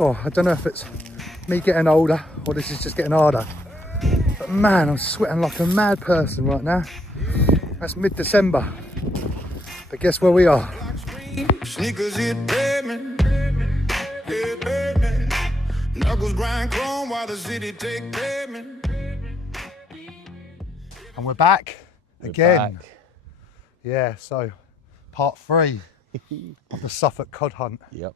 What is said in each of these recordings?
Oh, I don't know if it's me getting older or this is just getting harder. But man, I'm sweating like a mad person right now. That's mid-December. But guess where we are? Sneakers hit pavement. Yeah, pavement. Knuckles grind chrome while the city take pavement. And we're back again. Back. Yeah, so part 3 of the Suffolk cod hunt. Yep.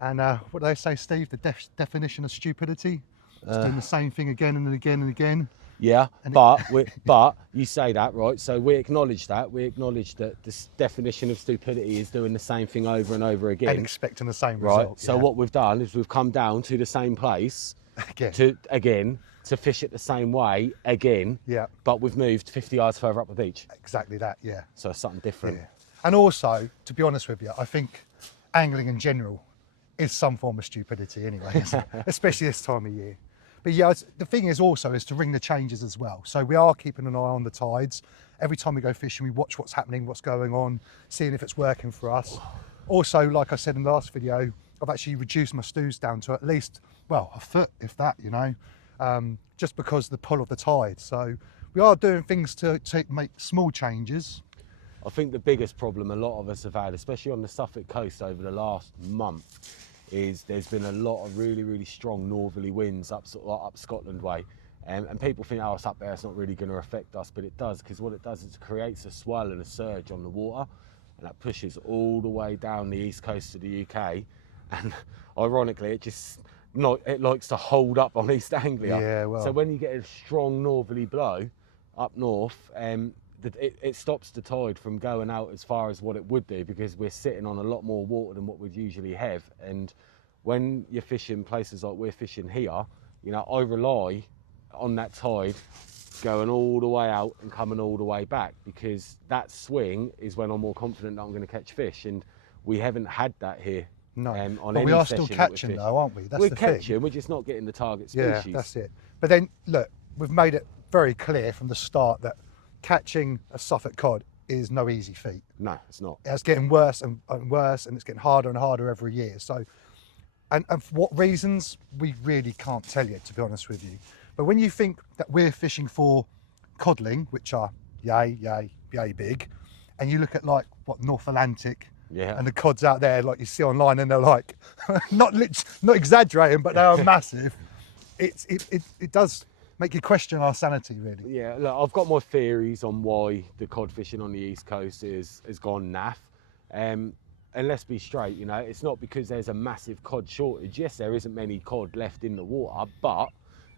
And what do they say, Steve? The definition of stupidity? It's doing the same thing again and again and again. Yeah, And but you say that, right? So we acknowledge that. We acknowledge that this definition of stupidity is doing the same thing over and over again. And expecting the same right? result. So yeah. what we've done is we've come down to the same place Again. to fish it the same way again. Yeah. But we've moved 50 yards further up the beach. Exactly that, yeah. So it's something different. Yeah. And also, to be honest with you, I think angling in general is some form of stupidity anyway, isn't it? Especially this time of year. But yeah, the thing is also is to ring the changes as well. So we are keeping an eye on the tides. Every time we go fishing, we watch what's happening, what's going on, seeing if it's working for us. Also, like I said in the last video, I've actually reduced my stews down to at least, well, a foot, if that, you know, just because of the pull of the tide. So we are doing things to make small changes. I think the biggest problem a lot of us have had, especially on the Suffolk coast over the last month, is there's been a lot of really, really strong northerly winds up Scotland way. And people think, oh, it's up there, it's not really going to affect us, but it does, because what it does is it creates a swell and a surge on the water, and that pushes all the way down the east coast of the UK. And ironically, it likes to hold up on East Anglia. Yeah, well. So when you get a strong northerly blow up north, it stops the tide from going out as far as what it would do, because we're sitting on a lot more water than what we'd usually have. And when you're fishing places like we're fishing here, you know, I rely on that tide going all the way out and coming all the way back, because that swing is when I'm more confident that I'm going to catch fish, and we haven't had that here. No, on but we are still catching though, aren't we? That's we're the catching, thing. we're just not getting the target species. Yeah, that's it. But then, look, we've made it very clear from the start that catching a Suffolk cod is no easy feat. No, it's not. It's getting worse and worse, and it's getting harder and harder every year. So, and for what reasons, we really can't tell you, to be honest with you. But when you think that we're fishing for codling, which are yay big, and you look at like what North Atlantic, yeah, and the cods out there, like you see online, and they're like, not exaggerating, but they are massive. It does make you question our sanity, really. Yeah, look, I've got my theories on why the cod fishing on the east coast has gone naff. And let's be straight, you know, it's not because there's a massive cod shortage. Yes, there isn't many cod left in the water, but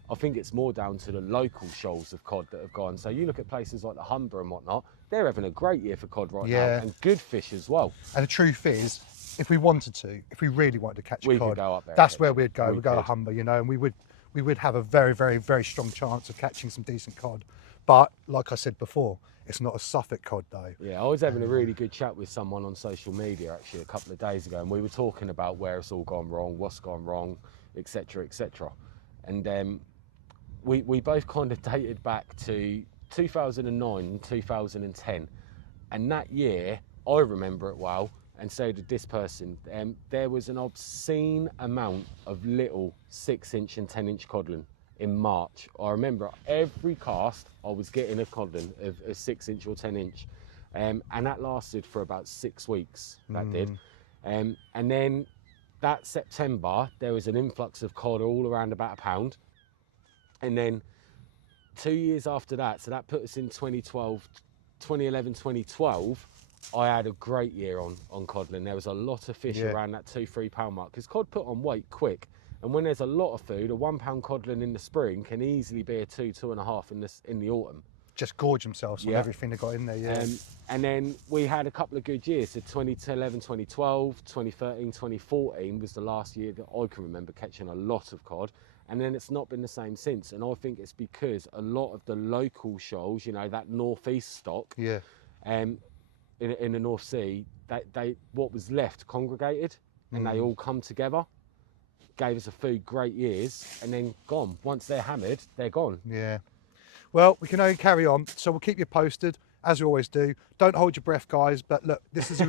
I think it's more down to the local shoals of cod that have gone. So you look at places like the Humber and whatnot, they're having a great year for cod right now, and good fish as well. And the truth is, if we wanted to, if we really wanted to catch a cod, could go up there, that's where we'd go. We'd go to could. Humber, you know, and we would have a very, very, very strong chance of catching some decent cod. But like I said before, it's not a Suffolk cod though. Yeah, I was having a really good chat with someone on social media actually a couple of days ago, and we were talking about where it's all gone wrong, what's gone wrong, etc., etc. And we both kind of dated back to 2009 and 2010, and that year I remember it well, and so did this person. There was an obscene amount of little 6-inch and 10-inch codling in March. I remember every cast I was getting a codling of a 6-inch or 10-inch, and that lasted for about 6 weeks. That did, and then that September there was an influx of cod all around about a pound, and then 2 years after that, so that put us in 2011, 2012. I had a great year on codling. There was a lot of fish around that 2-3 pound mark, because cod put on weight quick, and when there's a lot of food, a 1 pound codling in the spring can easily be a 2.5 in the autumn. Just gorge themselves on everything they got in there. And then we had a couple of good years. So 2011, 2012, 2013, 2014 was the last year that I can remember catching a lot of cod. And then it's not been the same since. And I think it's because a lot of the local shoals, you know, that northeast stock, in the North Sea, what was left congregated, and they all come together, gave us a few great years, and then gone. Once they're hammered, they're gone. Yeah. Well, we can only carry on, so we'll keep you posted, as we always do. Don't hold your breath, guys, but look, this is the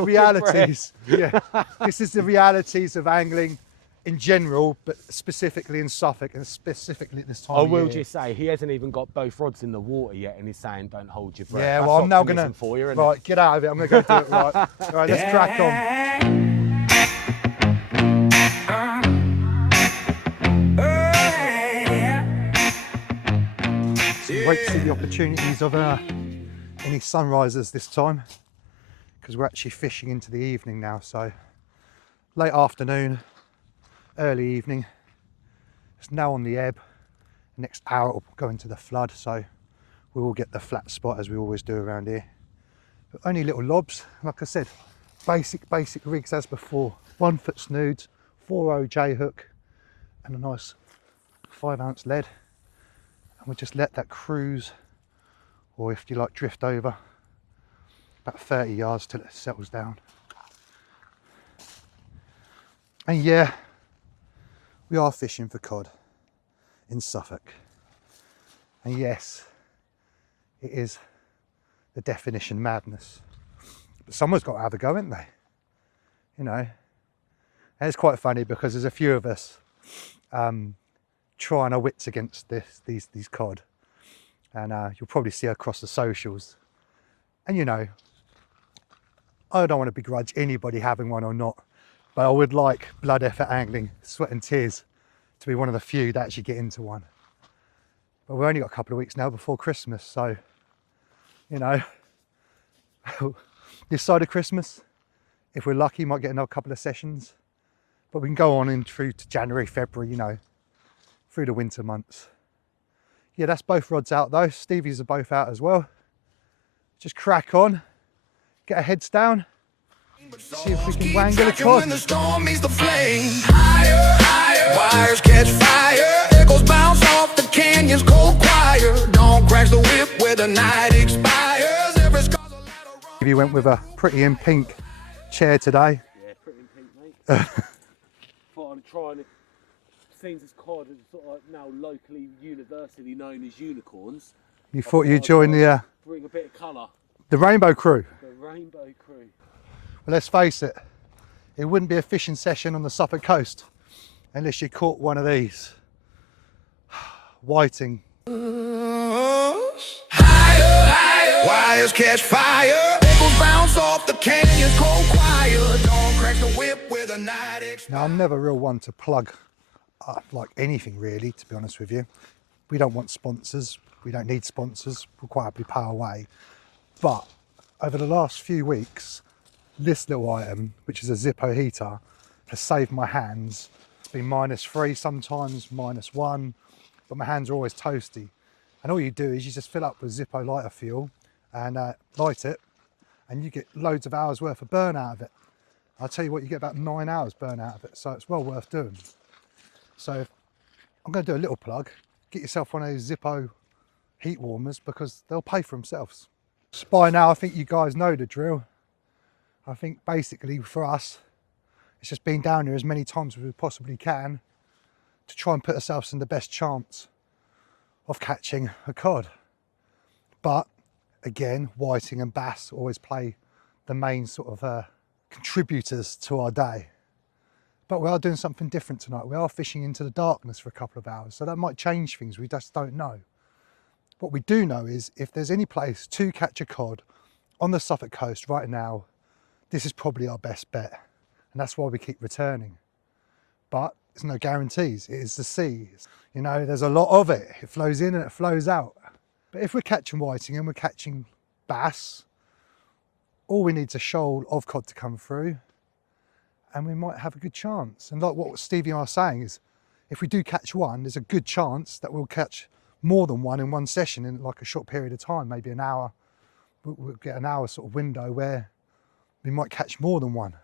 realities. Yeah, this is the realities of angling in general, but specifically in Suffolk and specifically at this time I of will year. just say, he hasn't even got both rods in the water yet, and he's saying, don't hold your breath. Yeah, That's well, I'm now optimism going to... for you, isn't Right, get out of it. I'm going to go do it right. Right, let's crack on. Wait to see the opportunities of any sunrises this time, because we're actually fishing into the evening now, so late afternoon, early evening. It's now on the ebb. The next hour it will go into the flood, so we will get the flat spot as we always do around here. But only little lobs, like I said, basic rigs as before. 1 foot snoods, 4.0 J hook, and a nice 5-ounce lead. And we'll just let that cruise, or if you like drift over, about 30 yards till it settles down. And yeah, we are fishing for cod in Suffolk. And yes, it is the definition madness. But someone's got to have a go, haven't they? You know, and it's quite funny because there's a few of us trying our wits against these cod, and you'll probably see across the socials. And you know, I don't want to begrudge anybody having one or not, but I would like Blood Effort Angling, Sweat and Tears, to be one of the few that actually get into one. But we've only got a couple of weeks now before Christmas, so you know, this side of Christmas, if we're lucky, might get another couple of sessions, but we can go on in through to January, February, you know, through the winter months. Yeah, that's both rods out though. Stevie's are both out as well. Just crack on, get our heads down, see if we can wangle a cod. When the storm meets the flame, higher, higher, wires catch fire, echoes bounce off the canyon's cold choir. Don't crash the whip where the night expires. Every scar's a ladder run. Stevie went with a pretty in pink chair today. Yeah, pretty in pink, mate. Thought I'm trying to... Seems as cod is sort of like now locally, universally known as unicorns. You thought you'd join the Bring a bit of colour. rainbow crew. The rainbow crew. Well, let's face it, it wouldn't be a fishing session on the Suffolk coast unless you caught one of these. Whiting. Higher, higher, wires catch fire, echoes bounce off the canyon's cold choir. Don't crash the whip where the night expires. Now, I'm never a real one to plug up like anything really, to be honest with you. We don't want sponsors. We don't need sponsors. We'll quite happily pay away. But over the last few weeks, this little item, which is a Zippo heater, has saved my hands. It's been -3, sometimes -1, but my hands are always toasty. And all you do is you just fill up with Zippo lighter fuel and light it, and you get loads of hours worth of burn out of it. I'll tell you what, you get about 9 hours burn out of it, so it's well worth doing. So I'm going to do a little plug. Get yourself one of those Zippo heat warmers because they'll pay for themselves. By now, I think you guys know the drill. I think basically for us, it's just been down here as many times as we possibly can to try and put ourselves in the best chance of catching a cod. But again, whiting and bass always play the main sort of contributors to our day. But we are doing something different tonight. We are fishing into the darkness for a couple of hours, so that might change things. We just don't know. What we do know is if there's any place to catch a cod on the Suffolk coast right now, this is probably our best bet. And that's why we keep returning. But there's no guarantees. It is the sea. You know, there's a lot of it. It flows in and it flows out. But if we're catching whiting and we're catching bass, all we need is a shoal of cod to come through, and we might have a good chance. And like what Stevie and I are saying is, if we do catch one, there's a good chance that we'll catch more than one in one session in like a short period of time, maybe an hour. We'll get an hour sort of window where we might catch more than one.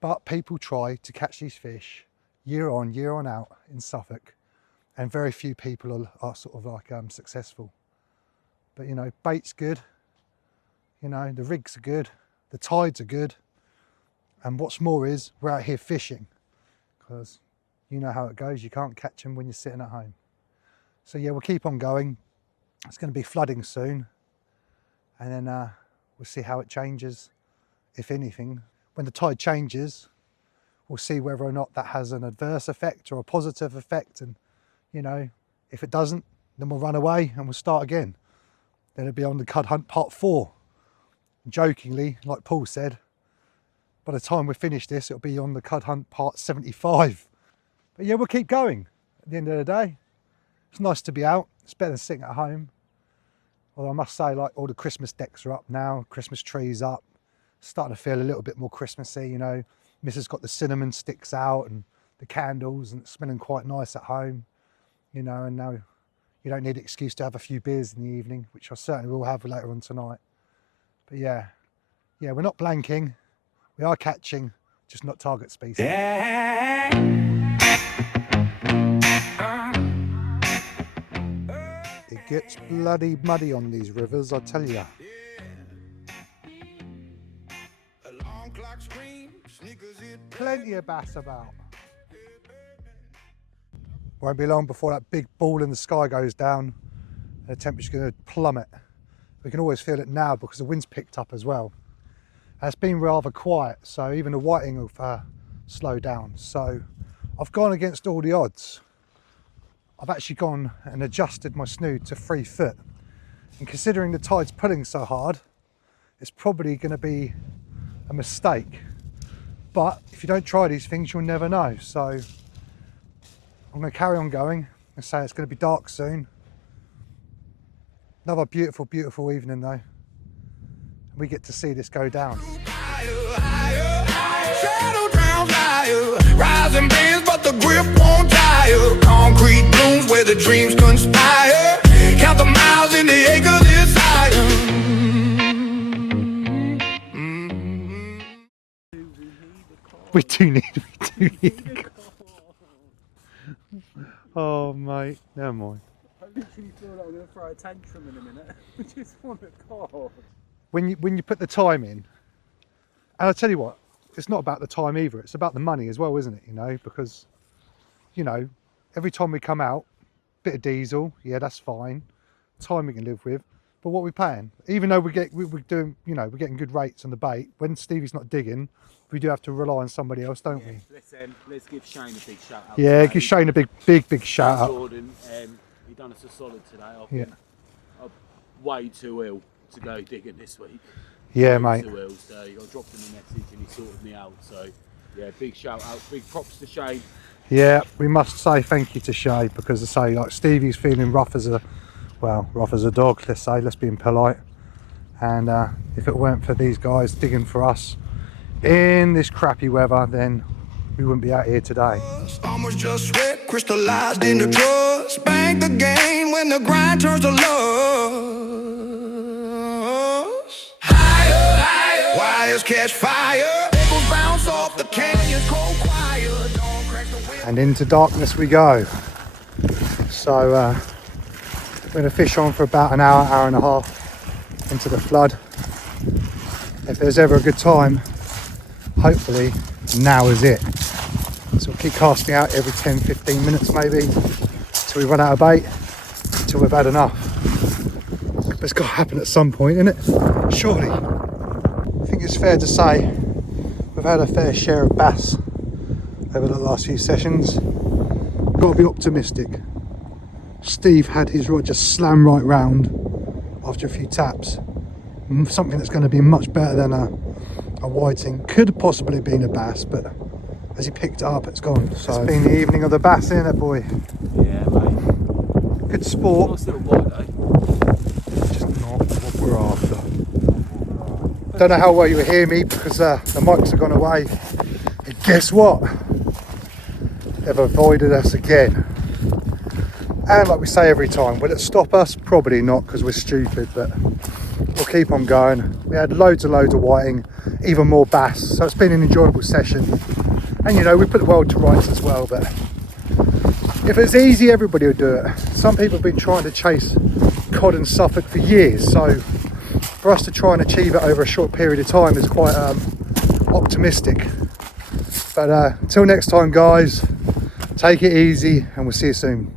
But people try to catch these fish year on out in Suffolk, and very few people are sort of like successful. But you know, bait's good, you know, the rigs are good, the tides are good, and what's more is we're out here fishing, because you know how it goes, you can't catch them when you're sitting at home. So yeah, we'll keep on going. It's going to be flooding soon, and then we'll see how it changes, if anything. When the tide changes, we'll see whether or not that has an adverse effect or a positive effect. And, you know, if it doesn't, then we'll run away and we'll start again. Then it'll be on the cud hunt part 4. Jokingly, like Paul said, by the time we finish this, it'll be on the cud hunt part 75. But yeah, we'll keep going at the end of the day. It's nice to be out. It's better than sitting at home. Although I must say, like, all the Christmas decks are up now, Christmas trees up. Starting to feel a little bit more Christmassy, you know. Mrs. got the cinnamon sticks out and the candles, and it's smelling quite nice at home, you know. And now you don't need an excuse to have a few beers in the evening, which I certainly will have later on tonight. But yeah, we're not blanking. We are catching, just not target species. It gets bloody muddy on these rivers, I tell ya. Plenty of bass about. Won't be long before that big ball in the sky goes down and the temperature's going to plummet. We can always feel it now because the wind's picked up as well. And it's been rather quiet, so even the whiting will slow down. So I've gone against all the odds. I've actually gone and adjusted my snood to 3 foot. And considering the tide's pulling so hard, it's probably going to be a mistake. But if you don't try these things, you'll never know. So I'm going to carry on going and say it's going to be dark soon. Another beautiful, beautiful evening though. We get to see this go down. Shadow drowns higher, rising bands, but the grip won't tire. Concrete blooms where the dreams conspire. Count the miles in the acres desire. We do need a car. Oh mate, never mind. I literally feel like I'm going to throw a tantrum in a minute. I just want a car. When you put the time in, and I'll tell you what, it's not about the time either, it's about the money as well, isn't it? You know, because, you know, every time we come out, bit of diesel, yeah, that's fine. Time we can live with, but what are we paying? Even though we're doing, you know, we're getting good rates on the bait, when Stevie's not digging, we do have to rely on somebody else, don't we? Let's give Shane a big shout out. Yeah, today. give Shane a big shout out. Jordan, he done us a solid today. I've been way too ill to go digging this week. Yeah, way mate. Too ill, so I dropped him a message and he sorted me out. So yeah, big shout out, big props to Shane. Yeah, we must say thank you to Shay, because I say, like, Stevie's feeling rough as a dog, let's say, let's be polite. And if it weren't for these guys digging for us in this crappy weather, then we wouldn't be out here today. Almost just sweat crystallized in the trust. Bank the gain when the grind turns to loss. Higher, higher, wires catch fire. Echoes bounce off the canyon's cold choir. Dawn cracks the whip. And into darkness we go. So we're going to fish on for about an hour and a half into the flood. If there's ever a good time, hopefully now is it. So we'll keep casting out every 10-15 minutes maybe till we run out of bait, till we've had enough. But it's got to happen at some point, isn't it? Surely. I think it's fair to say we've had a fair share of bass over the last few sessions. Got to be optimistic. Steve had his rod just slam right round after a few taps. Something that's going to be much better than a whiting. Could have possibly been a bass, but as he picked it up, it's gone. So it's been the evening of the bass, isn't it, boy? Yeah, mate. Good sport. Nice little bite though. Just not what we're after. Don't know how well you hear me because the mics have gone away. And guess what? They've avoided us again. And like we say every time, will it stop us? Probably not, because we're stupid, but we'll keep on going. We had loads and loads of whiting, even more bass, so it's been an enjoyable session. And you know, we put the world to rights as well, but if it's easy, everybody will do it. Some people have been trying to chase cod in Suffolk for years, so for us to try and achieve it over a short period of time is quite optimistic. But until next time, guys, take it easy and we'll see you soon.